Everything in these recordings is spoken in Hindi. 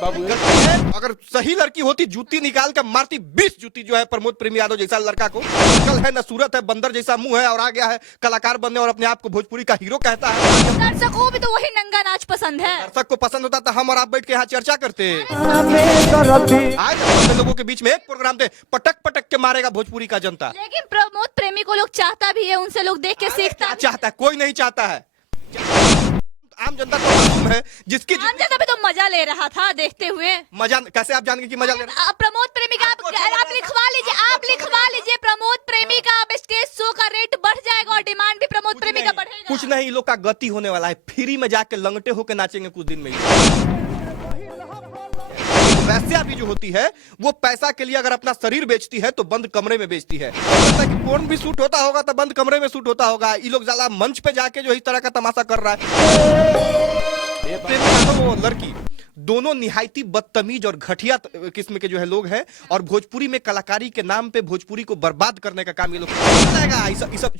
बाबू अगर सही लड़की होती जूती निकाल कर मारती 20 जूती जो है प्रमोद प्रेमी यादव जैसा लड़का को। कल है न सूरत है, बंदर जैसा मुंह है और आ गया है कलाकार बनने और अपने आप को भोजपुरी का हीरो कहता है। दर्शकों को भी तो वही नंगा नाच पसंद है। दर्शक को पसंद होता तो हम और आप बैठ के यहाँ चर्चा करते। आज लोगों के बीच में एक प्रोग्राम थे, पटक पटक के मारेगा भोजपुरी का जनता। लेकिन प्रमोद प्रेमी को लोग चाहता भी है, उनसे लोग देख के सीखता क्या चाहता है? कोई नहीं चाहता है। आम जनता तो मालूम है जिसकी आम जनता भी तो मजा ले रहा था देखते हुए। मजा कैसे आप जान गए कि मजा ले रहा है? प्रमोद प्रेमी का आप लिखवा लीजिए प्रमोद प्रेमी का अब स्टेज शो का रेट बढ़ जाएगा और डिमांड भी प्रमोद प्रेमी का बढ़ेगा। कुछ नहीं, इन लोग का गति होने वाला है। फ्री में जाके लंगटे होके नाचेंगे कुछ दिन में ही। वैसे भी जो होती है वो पैसा के लिए अगर अपना शरीर बेचती है तो बंद कमरे में बेचती है। पोर्न भी शूट होता होगा तो बंद कमरे में शूट होता होगा। ये लोग ज्यादा मंच पे जाके जो इस तरह का तमाशा कर रहा है। वो लड़की दोनों निहायती बदतमीज और घटिया किस्म के जो है लोग हैं और भोजपुरी में कलाकारी के नाम पे भोजपुरी को बर्बाद करने का काम ये लोग करेगा।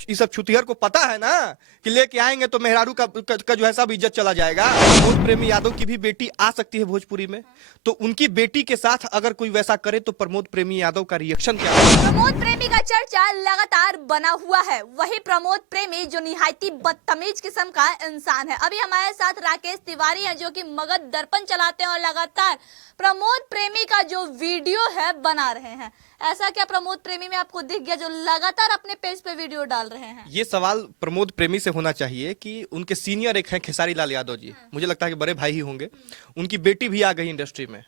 इस सब छुतिहर को पता है ना कि लेके आएंगे तो मेहरारू का जो है सब इज्जत चला जाएगा। प्रमोद प्रेमी यादव की भी बेटी आ सकती है भोजपुरी में, तो उनकी बेटी के साथ अगर कोई वैसा करे तो प्रमोद प्रेमी यादव का रिएक्शन क्या है? प्रमोद प्रेमी का चर्चा लगातार बना हुआ है। वही प्रमोद प्रेमी जो निहायती बदतमीज किस्म का इंसान है। अभी हमारे साथ राकेश तिवारी हैं जो कि मगध दर्पण चलाते हैं और लगातार प्रमोद प्रेमी का जो वीडियो है बना रहे हैं। ऐसा क्या प्रमोद प्रेमी में आपको दिख गया जो लगातार अपने पेज पे वीडियो डाल रहे हैं? ये सवाल प्रमोद प्रेमी से होना चाहिए कि उनके सीनियर एक हैं खेसारी लाल यादव जी, मुझे लगता है कि बड़े भाई ही होंगे। उनकी बेटी भी आ गई इंडस्ट्री में,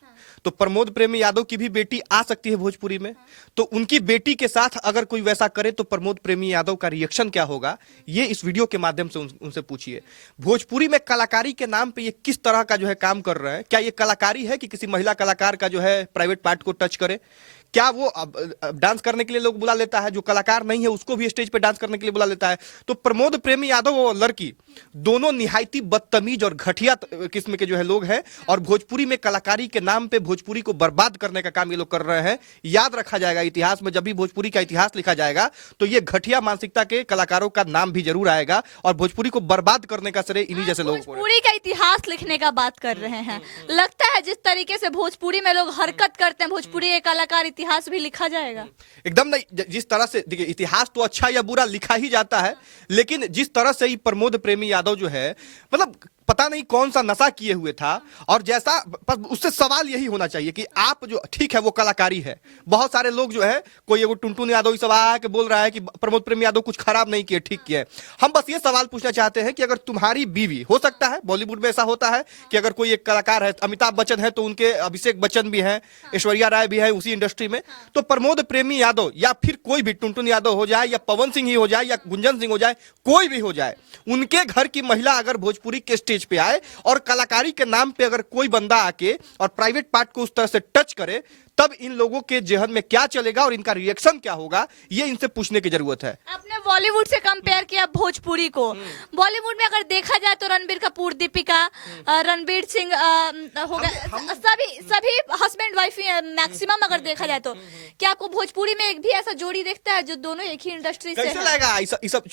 तो प्रमोद प्रेमी यादव की भी बेटी आ सकती है भोजपुरी में, तो उनकी बेटी के साथ अगर कोई वैसा करे तो प्रमोद प्रेमी यादव का रिएक्शन क्या होगा, ये इस वीडियो के माध्यम से उनसे पूछिए। भोजपुरी में कलाकारी के नाम पे ये किस तरह का जो है काम कर रहे हैं? क्या ये कलाकारी है कि किसी महिला कलाकार का जो है प्राइवेट पार्ट को टच करे? क्या वो डांस करने के लिए लोग बुला लेता है, जो कलाकार नहीं है उसको भी स्टेज पे डांस करने के लिए बुला लेता है? तो प्रमोद प्रेमी यादव और लड़की दोनों निहायती बदतमीज और घटिया किस्म के जो है लोग हैं और भोजपुरी में कलाकारी के नाम पे भोजपुरी को बर्बाद करने का काम ये लोग कर रहे हैं। याद रखा जाएगा इतिहास में, जब भी भोजपुरी का इतिहास लिखा जाएगा तो ये घटिया मानसिकता के कलाकारों का नाम भी जरूर आएगा और भोजपुरी को बर्बाद करने का श्रेय इन्हीं जैसे लोगों को। भोजपुरी का इतिहास लिखने का बात कर रहे हैं। लगता है जिस तरीके से भोजपुरी में लोग हरकत करते हैं, भोजपुरी के कलाकार इतिहास भी लिखा जाएगा। एकदम नहीं। जिस तरह से देखिए, इतिहास तो अच्छा या बुरा लिखा ही जाता है, लेकिन जिस तरह से ही प्रमोद प्रेमी यादव जो है, मतलब पता नहीं कौन सा नशा किए हुए था और जैसा, उससे सवाल यही होना चाहिए कि आप जो, ठीक है वो कलाकारी है, बहुत सारे लोग जो है, कोई एगो टुनटुन यादव सब आया के बोल रहा है कि प्रमोद प्रेमी यादव कुछ खराब नहीं किए, ठीक किया है। हम बस ये सवाल पूछना चाहते हैं कि अगर तुम्हारी बीवी, हो सकता है बॉलीवुड में ऐसा होता है कि अगर कोई एक कलाकार है, अमिताभ बच्चन है तो उनके अभिषेक बच्चन भी हैं, ऐश्वर्या राय भी है उसी इंडस्ट्री में, तो प्रमोद प्रेमी यादव या फिर कोई भी टुनटुन यादव हो जाए या पवन सिंह ही हो जाए या गुंजन सिंह हो जाए, कोई भी हो जाए, उनके घर की महिला अगर भोजपुरी के स्टेज पे आए और कलाकारी के नाम पे अगर कोई बंदा आके और प्राइवेट पार्ट को उस तरह से टच करे, तब इन लोगों के जहन में क्या चलेगा और इनका रिएक्शन क्या होगा, ये इनसे पूछने की जरूरत है। आपने बॉलीवुड से कंपेयर किया भोजपुरी को। बॉलीवुड में अगर देखा जाए तो रणबीर कपूर, दीपिका, रणबीर सिंह हो गए, सभी हस्बैंड वाइफ ही मैक्सिमम अगर देखा जाए तो। क्या आपको भोजपुरी में एक भी ऐसा जोड़ी दिखता है जो दोनों एक ही इंडस्ट्री से कैसे है? लगेगा?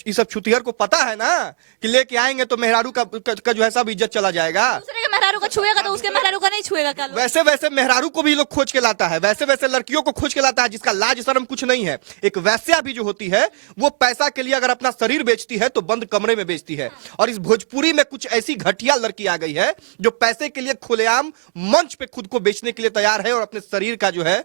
इस सब छुतिहर को पता है ना कि लेके आएंगे तो मेहरारू का जो है सब इज्जत चला जाएगा। दूसरे के मेहरारू का छुएगा तो उसके मेहरारू का नहीं छुएगा। कल वैसे मेहरारू को भी लोग खोज के लाता है, वैसे लड़कियों को खोज के लाता है जिसका लाज शर्म कुछ नहीं है। एक वैश्या भी जो होती है वो पैसा के लिए अगर अपना शरीर बेचती है तो बंद कमरे में बेचती है, और इस भोजपुरी में कुछ ऐसी घटिया लड़की आ गई है जो पैसे के लिए खुलेआम मंच पे खुद को बेचने के लिए तैयार है और अपने शरीर का जो है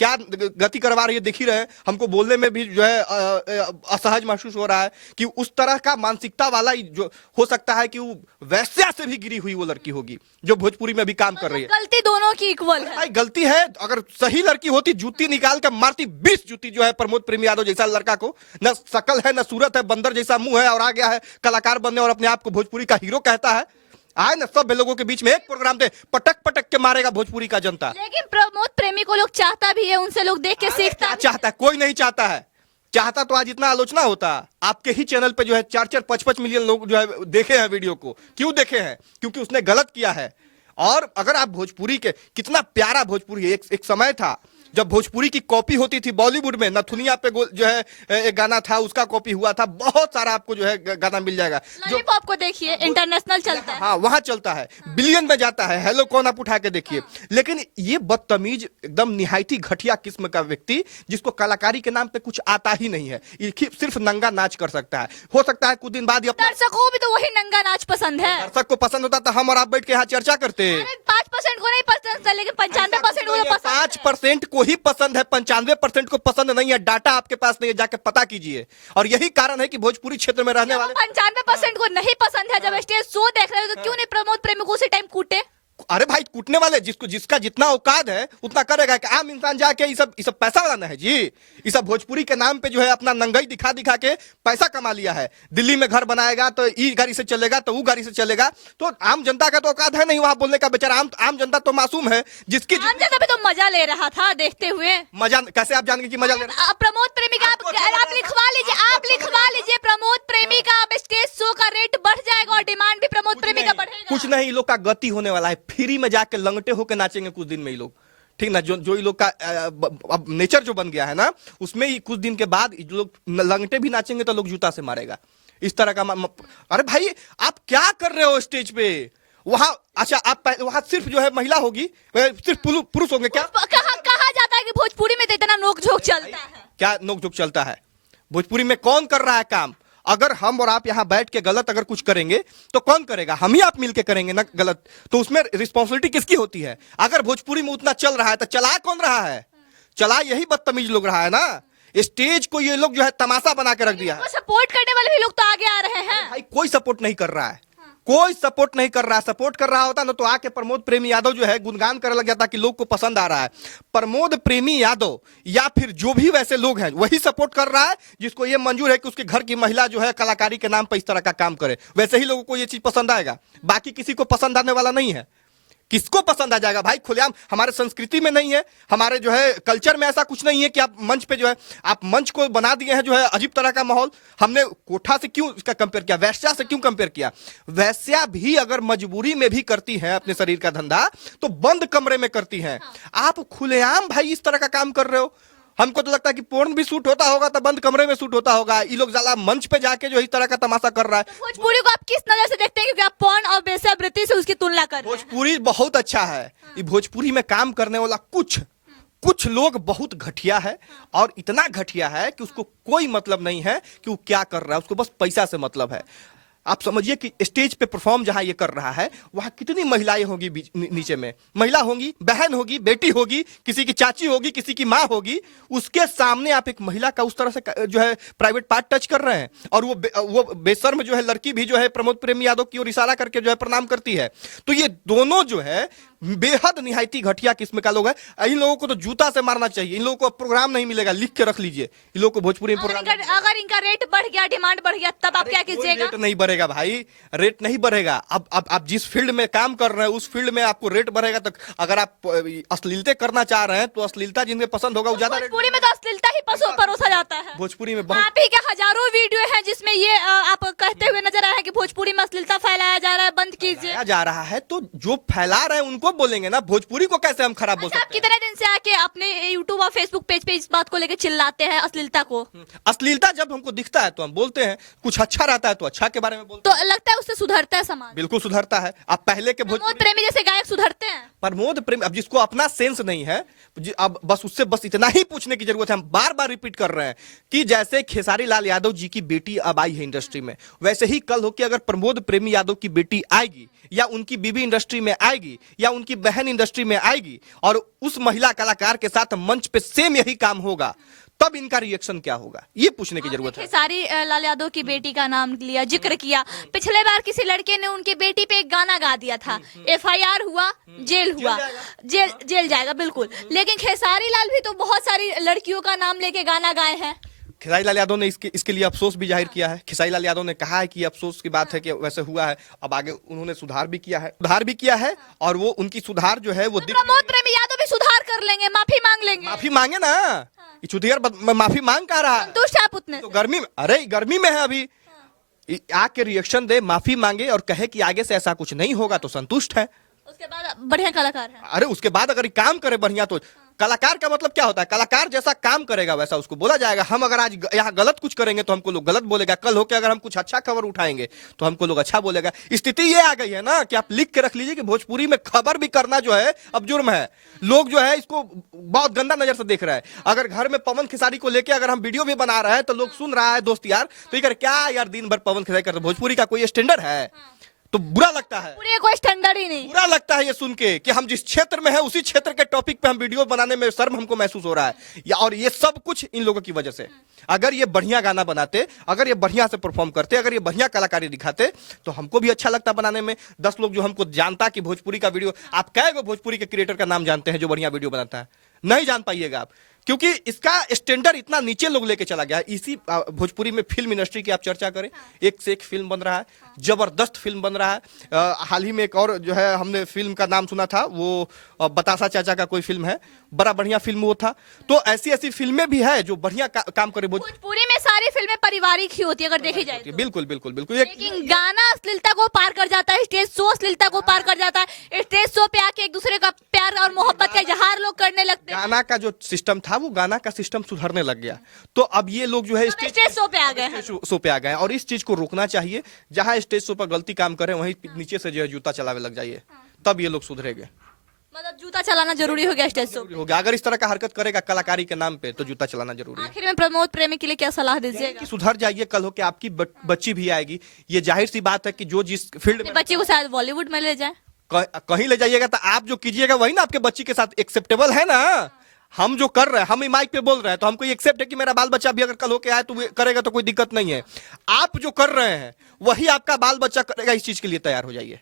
क्या गति करवा रही है देख ही रहे हैं। हमको बोलने में भी जो है असहज महसूस हो रहा है कि उस तरह का मानसिकता वाला जो हो सकता है कि वो वैश्या से भी गिरी हुई वो लड़की होगी जो भोजपुरी में भी काम कर रही है। गलती दोनों की इक्वल है। भाई गलती है, अगर सही लड़की होती जूती निकाल कर मारती 20 जूती जो है प्रमोद प्रेमी यादव जैसा लड़का को। न शकल है, न सूरत है, बंदर जैसा मुंह है और आ गया है कलाकार बनने और अपने आप को भोजपुरी का हीरो कहता है। आए ना, सब लोगों के बीच में एक प्रोग्राम थे, पटक पटक के मारेगा भोजपुरी का जनता। लेकिन प्रमोद प्रेमी को लोग चाहता भी है, उनसे लोग देख के सीखता क्या चाहता है? कोई नहीं चाहता है। चाहता तो आज इतना आलोचना होता। आपके ही चैनल पे जो है 4-4, 5-5 मिलियन लोग जो है देखे हैं वीडियो को। क्यों देखे हैं? क्योंकि उसने गलत किया है। और अगर आप भोजपुरी के, कितना प्यारा भोजपुरी है, एक समय था जब भोजपुरी की कॉपी होती थी बॉलीवुड में, नथुनिया पे जो है एक गाना था, उसका कॉपी हुआ था। बहुत सारा आपको जो है गाना मिल जाएगा जो लॉलीपॉप को देखिए, इंटरनेशनल चलता है। हाँ वहां चलता है, बिलियन में जाता है। हेलो कौन आप उठा के देखिए। लेकिन ये बदतमीज एकदम निहायती घटिया किस्म का व्यक्ति, जिसको कलाकारी के नाम पे कुछ आता ही नहीं है, ये सिर्फ नंगा नाच कर सकता है। हो सकता है कुछ दिन बाद ही अपना दर्शकों को भी तो वही नंगा नाच पसंद है। दर्शक को पसंद होता तो हम और आप बैठ के यहाँ चर्चा करते। 5% को नहीं पसंद था, लेकिन 95% को तो पसंद है। 5% को ही पसंद है, 95% को पसंद नहीं है। डाटा आपके पास नहीं है, जाके पता कीजिए। और यही कारण है कि भोजपुरी क्षेत्र में रहने वाले 95% को नहीं पसंद है। जब स्टेज शो देख रहे हो तो क्यों नहीं प्रमोद प्रेमी को उसी टाइम कूटे? अरे भाई कूटने वाले जिसका जितना औकात है उतना करेगा। कि आम इंसान जाके ये सब पैसा वाला है जी। ये सब भोजपुरी के नाम पे जो है अपना नंगाई दिखा दिखा के पैसा कमा लिया है। दिल्ली में घर बनाएगा तो ई गाड़ी से चलेगा, तो वो गाड़ी से चलेगा। तो आम जनता का तो औकात है नहीं वहां बोलने का। बेचारा आम जनता तो मासूम है, जिसकी आम जनता भी तो मजा ले रहा था देखते हुए। मजा कैसे आप जानेंगे कि मजा ले रहा है? प्रमोद प्रेमी का आप लिखवा लीजिए प्रमोद प्रेमी का अब स्टेज शो का रेट बढ़ जाएगा और डिमांड भी प्रमोद प्रेमी का बढ़ेगा। कुछ नहीं, लोग का गति होने वाला है। फ्री में जाके लंगटे होके नाचेंगे कुछ दिन में ये लोग, ठीक ना। जो ये लोग का अब नेचर जो बन गया है ना, उसमें ही कुछ दिन के बाद ये लोग लंगटे भी नाचेंगे तो लोग जूता से मारेगा। इस तरह का अरे भाई आप क्या कर रहे हो स्टेज पे वहां? अच्छा आप वहां सिर्फ जो है महिला होगी, सिर्फ पुरुष होंगे क्या? कहा जाता है कि भोजपुरी में तो इतना नोकझोंक चलता है। क्या नोकझोंक चलता है भोजपुरी में? कौन कर रहा है काम? अगर हम और आप यहाँ बैठ के गलत अगर कुछ करेंगे तो कौन करेगा? हम ही आप मिलके करेंगे ना गलत। तो उसमें रिस्पॉन्सिबिलिटी किसकी होती है? अगर भोजपुरी में उतना चल रहा है तो चला कौन रहा है? चला यही बदतमीज लोग रहा है ना। स्टेज को ये लोग जो है तमाशा बना के रख दिया है। सपोर्ट करने वाले भी लोग तो आगे आ रहे हैं। भाई कोई सपोर्ट नहीं कर रहा है, कोई सपोर्ट नहीं कर रहा है। सपोर्ट कर रहा होता ना तो आके प्रमोद प्रेमी यादव जो है गुणगान करने लग जाता कि लोग को पसंद आ रहा है। प्रमोद प्रेमी यादव या फिर जो भी वैसे लोग हैं वही सपोर्ट कर रहा है जिसको ये मंजूर है कि उसके घर की महिला जो है कलाकारी के नाम पर इस तरह का काम करे। वैसे ही लोगों को ये चीज पसंद आएगा, बाकी किसी को पसंद आने वाला नहीं है। किसको पसंद आ जाएगा भाई? खुलेआम हमारे संस्कृति में नहीं है, हमारे जो है कल्चर में ऐसा कुछ नहीं है कि आप मंच पे जो है आप मंच को बना दिए हैं जो है अजीब तरह का माहौल। हमने कोठा से क्यों इसका कंपेयर किया, वैश्या से क्यों कंपेयर किया? वैश्या भी अगर मजबूरी में भी करती है अपने शरीर का धंधा तो बंद कमरे में करती है। आप खुलेआम भाई इस तरह का काम कर रहे हो। हमको तो लगता है कि पोर्न भी शूट होता होगा तो बंद कमरे में शूट होता होगा। ये लोग ज्यादा मंच पे जाके जो इस तरह का तमाशा कर रहा है। भोजपुरी को आप किस नजर से देखते हैं? क्योंकि आप पोर्न और वेश्यावृत्ति से उसकी तुलना कर रहे हैं। भोजपुरी बहुत अच्छा है। ये भोजपुरी में काम करने वाला कुछ लोग बहुत घटिया है, और इतना घटिया है कि उसको कोई मतलब नहीं है कि वो क्या कर रहा है, उसको बस पैसा से मतलब है। आप समझिए कि स्टेज पे परफॉर्म जहां ये कर रहा है वहां कितनी महिलाएं होंगी नीचे में। महिला होंगी, बहन होगी, बेटी होगी, किसी की चाची होगी, किसी की माँ होगी। उसके सामने आप एक महिला का उस तरह से जो है प्राइवेट पार्ट टच कर रहे हैं। और वो बेशर्म जो है लड़की भी जो है प्रमोद प्रेमी यादव की ओर इशारा करके जो है प्रणाम करती है। तो ये दोनों जो है बेहद निहायती घटिया किस्म का लोग है। इन लोगों को तो जूता से मारना चाहिए। इन लोगों को प्रोग्राम नहीं मिलेगा, लिख के रख लीजिए। इन लोगों को भोजपुरी में प्रोग्राम अगर इनका रेट बढ़ गया, डिमांड बढ़ गया, तब आप क्या कीजिएगा? रेट नहीं बढ़ेगा भाई, रेट नहीं बढ़ेगा। अब आप जिस फील्ड में काम कर रहे हैं उस फील्ड में आपको रेट बढ़ेगा। तो अगर आप अश्लीलता करना चाह रहे हैं तो अश्लीलता जिनमें पसंद होगा वो ज्यादा। भोजपुरी में तो अश्लीलता ही परोसा जाता है। भोजपुरी में आप ही के हजारों वीडियो हैं जिसमें ये आप कहते हुए नजर आ रहा है कि भोजपुरी में अश्लीलता फैलाया जा रहा है, बंद कीजिए। जा रहा है तो जो फैला रहे हैं उनको बोलेंगे ना। भोजपुरी को कैसे हम खराब बोल सकते हैं? आप कितने दिन से आके अपने यूट्यूब और फेसबुक पेज पे इस बात को लेकर चिल्लाते हैं, अश्लीलता को? अश्लीलता जब हमको दिखता है तो हम बोलते हैं, कुछ अच्छा रहता है तो अच्छा के बारे में बोलते हैं। तो लगता है उससे सुधरता है समाज? बिल्कुल सुधरता है। अब पहले के प्रमोद प्रेमी जैसे गायक सुधरते हैं? प्रमोद प्रेमी अब जिसको अपना सेंस नहीं है, अब बस उससे बस इतना ही पूछने की जरूरत है। हम बार बार रिपीट कर रहे हैं कि जैसे खेसारी लाल यादव जी की बेटी अब आई है इंडस्ट्री में, वैसे ही कल हो कि अगर प्रमोद प्रेमी यादव की बेटी आएगी या उनकी बीबी इंडस्ट्री में आएगी या उनकी बहन इंडस्ट्री में आएगी और उस महिला कलाकार के साथ मंच पे सेम यही काम होगा, तब इनका रिएक्शन क्या होगा, ये पूछने की जरूरत है। खेसारी लाल यादव की बेटी का नाम लिया, जिक्र किया। पिछले बार किसी लड़के ने उनकी बेटी पे एक गाना गा दिया था, FIR हुआ, जेल हुआ, जेल जाएगा बिल्कुल। लेकिन खेसारी लाल भी तो बहुत सारी लड़कियों का नाम लेके गाना गाए हैं। खेसारी लाल यादव ने इसके लिए अफसोस भी जाहिर किया है। खेसारी लाल यादव ने कहा है कि अफसोस की बात है कि वैसे हुआ है। अब आगे उन्होंने सुधार भी किया है और वो उनकी सुधार जो है वो प्रमोद प्रेमी यादव भी सुधार कर लेंगे, माफी मांग लेंगे। माफी मांगे ना, चुतियर माफी मांग कह रहा है। संतुष्ट है आप उतने? तो गर्मी में है अभी, आके रिएक्शन दे, माफी मांगे और कहे कि आगे से ऐसा कुछ नहीं होगा तो संतुष्ट है। उसके बाद बढ़िया कलाकार है। अरे उसके बाद अगर काम करे बढ़िया तो कलाकार का मतलब क्या होता है? कलाकार जैसा काम करेगा वैसा उसको बोला जाएगा। हम अगर आज यहाँ गलत कुछ करेंगे तो हमको लोग गलत बोलेगा, कल होके अगर हम कुछ अच्छा खबर उठाएंगे तो हमको लोग अच्छा बोलेगा। स्थिति ये आ गई है ना कि आप लिख के रख लीजिए कि भोजपुरी में खबर भी करना जो है अब जुर्म है। लोग जो है इसको बहुत गंदा नजर से देख रहा है। अगर घर में पवन खेसारी को लेके अगर हम वीडियो भी बना रहे हैं तो लोग सुन रहा है दोस्त यार, तो ये क्या यार दिन भर पवन खेसारी कर, भोजपुरी का कोई स्टैंडर्ड है? तो बुरा लगता है, पूरे कोई स्टैंडर्ड ही नहीं। बुरा लगता है ये सुन के कि हम जिस क्षेत्र में हैं उसी क्षेत्र के टॉपिक पे हम वीडियो बनाने में शर्म हमको महसूस हो रहा है। या और ये सब कुछ इन लोगों की वजह से। अगर ये बढ़िया गाना बनाते, अगर ये बढ़िया से परफॉर्म करते, अगर ये बढ़िया कलाकारी दिखाते तो हमको भी अच्छा लगता बनाने में। 10 लोग जो हमको जानता कि भोजपुरी का वीडियो, आप कई गो भोजपुरी के क्रिएटर का नाम जानते हैं जो बढ़िया वीडियो बनाता है? नहीं जान पाइएगा आप, क्योंकि इसका स्टैंडर्ड इतना नीचे लोग लेके चला गया है। इसी भोजपुरी में फिल्म इंडस्ट्री की आप चर्चा करें, एक से एक फिल्म बन रहा है, जबरदस्त फिल्म बन रहा है। हाल ही में एक और जो है हमने फिल्म का नाम सुना था, वो बतासा चाचा का कोई फिल्म है, बड़ा बढ़िया फिल्म वो था। तो ऐसी ऐसी फिल्में भी है जो बढ़िया काम करे। भोजपुरी में सारी फिल्में पारिवारिक ही होती है अगर देखी जाए तो। बिल्कुल बिल्कुल बिल्कुल। लेकिन गाना अश्लीलता को पार कर जाता है, स्टेज शो अश्लीलता को पार कर जाता है। स्टेज शो पे आके एक दूसरे का प्यार और मोहब्बत का इजहार लोग करने लगते हैं। गाना का जो सिस्टम था वो गाना का सिस्टम सुधरने लग गया। तो अब ये लोग जो है स्टेज शो पे आ गए हैं। शो पे आ गए हैं और इस चीज को रोकना चाहिए। जहां स्टेज शो पर गलती काम करें वहीं नीचे से जो है जूता चलावे लग जाइए, तब ये लोग सुधरेंगे। मतलब जूता चलाना जरूरी हो गया स्टेज शो हो गया। अगर इस तरह का हरकत करेगा कलाकारी के नाम पे तो जूता चलाना जरूरी है। आखिर में प्रमोद प्रेमी के लिए क्या सलाह दीजिएगा? कि सुधर जाइए, कल हो के आपकी बच्ची भी आएगी। ये जाहिर सी बात है कि जो जिस फील्ड में, बच्ची को शायद बॉलीवुड में ले जाए, कहीं ले जाइएगा तो आप जो कीजिएगा वही ना आपके बच्ची के साथ एक्सेप्टेबल है ना। हम जो कर रहे हैं, हम माइक पे बोल रहे हैं तो हमको ये एक्सेप्ट है कि मेरा बाल बच्चा भी अगर कल होके आए तो करेगा तो कोई दिक्कत नहीं है। आप जो कर रहे हैं वही आपका बाल बच्चा करेगा, इस चीज के लिए तैयार हो जाइए।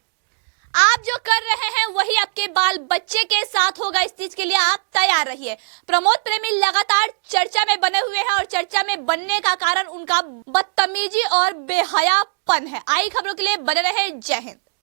आप जो कर रहे हैं वही आपके बाल बच्चे के साथ होगा, इस चीज के लिए आप तैयार रहिए। प्रमोद प्रेमी लगातार चर्चा में बने हुए हैं और चर्चा में बनने का कारण उनका बदतमीजी और बेहयापन है। आई खबरों के लिए बने रहे। जय हिंद।